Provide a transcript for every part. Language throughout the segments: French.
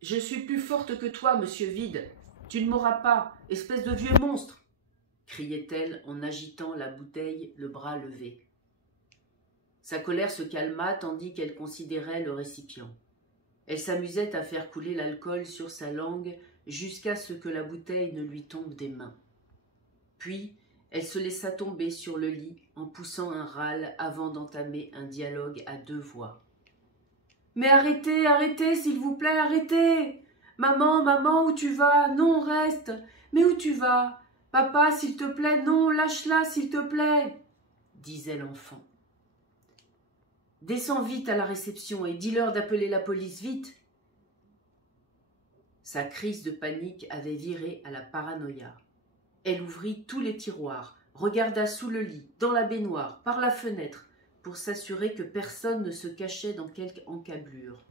« Je suis plus forte que toi, monsieur Vide. Tu ne m'auras pas, espèce de vieux monstre !» criait-elle en agitant la bouteille, le bras levé. Sa colère se calma tandis qu'elle considérait le récipient. Elle s'amusait à faire couler l'alcool sur sa langue jusqu'à ce que la bouteille ne lui tombe des mains. Puis, elle se laissa tomber sur le lit en poussant un râle avant d'entamer un dialogue à deux voix. « Mais arrêtez, arrêtez, s'il vous plaît, arrêtez! Maman, maman, où tu vas? Non, reste! Mais où tu vas? Papa, s'il te plaît, non, lâche-la, s'il te plaît !» disait l'enfant. « Descends vite à la réception et dis-leur d'appeler la police, vite !» Sa crise de panique avait viré à la paranoïa. Elle ouvrit tous les tiroirs, regarda sous le lit, dans la baignoire, par la fenêtre, pour s'assurer que personne ne se cachait dans quelque encablure.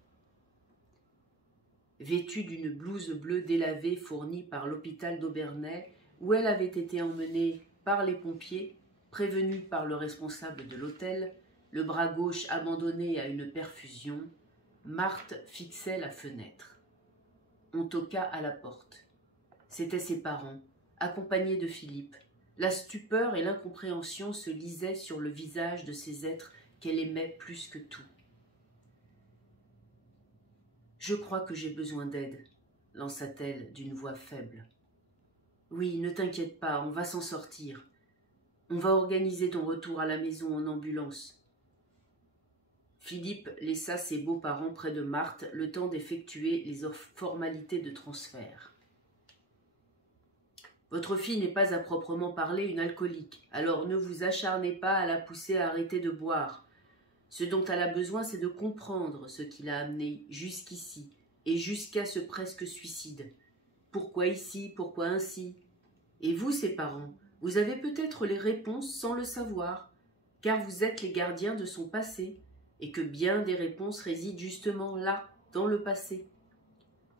Vêtue d'une blouse bleue délavée fournie par l'hôpital d'Aubernais, où elle avait été emmenée par les pompiers, prévenue par le responsable de l'hôtel, le bras gauche abandonné à une perfusion, Marthe fixait la fenêtre. On toqua à la porte. C'étaient ses parents, accompagnés de Philippe. La stupeur et l'incompréhension se lisaient sur le visage de ces êtres qu'elle aimait plus que tout. « Je crois que j'ai besoin d'aide, » lança-t-elle d'une voix faible. « Oui, ne t'inquiète pas, on va s'en sortir. On va organiser ton retour à la maison en ambulance. » Philippe laissa ses beaux-parents près de Marthe le temps d'effectuer les formalités de transfert. « Votre fille n'est pas à proprement parler une alcoolique, alors ne vous acharnez pas à la pousser à arrêter de boire. Ce dont elle a besoin, c'est de comprendre ce qui l'a amenée jusqu'ici et jusqu'à ce presque suicide. Pourquoi ici, pourquoi ainsi? Et vous, ses parents, vous avez peut-être les réponses sans le savoir, car vous êtes les gardiens de son passé, et que bien des réponses résident justement là, dans le passé. »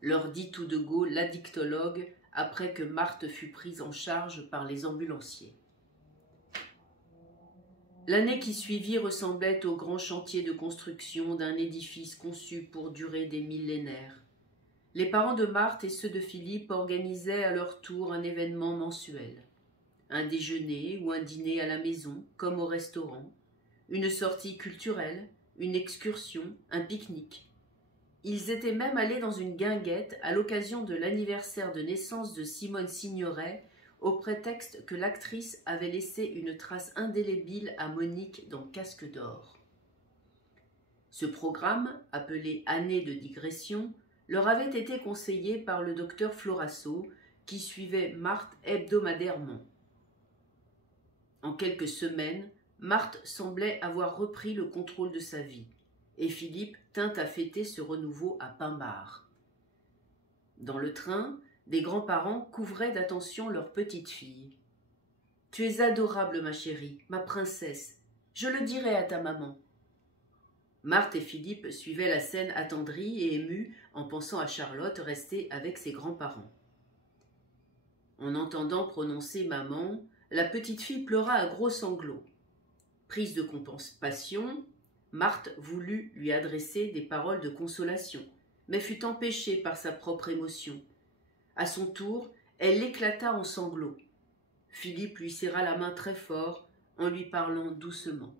leur dit tout de go l'addictologue après que Marthe fut prise en charge par les ambulanciers. L'année qui suivit ressemblait au grand chantier de construction d'un édifice conçu pour durer des millénaires. Les parents de Marthe et ceux de Philippe organisaient à leur tour un événement mensuel. Un déjeuner ou un dîner à la maison, comme au restaurant, une sortie culturelle, une excursion, un pique-nique. Ils étaient même allés dans une guinguette à l'occasion de l'anniversaire de naissance de Simone Signoret, au prétexte que l'actrice avait laissé une trace indélébile à Monique dans Casque d'or. Ce programme, appelé « Année de digression », leur avait été conseillé par le docteur Florasso, qui suivait Marthe hebdomadairement. En quelques semaines, Marthe semblait avoir repris le contrôle de sa vie, et Philippe tint à fêter ce renouveau à Pain-Bar. Dans le train, des grands-parents couvraient d'attention leur petite fille. « Tu es adorable, ma chérie, ma princesse. Je le dirai à ta maman. » Marthe et Philippe suivaient la scène attendris et émus en pensant à Charlotte restée avec ses grands-parents. En entendant prononcer « maman », la petite fille pleura à gros sanglots. Prise de compassion, Marthe voulut lui adresser des paroles de consolation, mais fut empêchée par sa propre émotion. À son tour, elle éclata en sanglots. Philippe lui serra la main très fort en lui parlant doucement.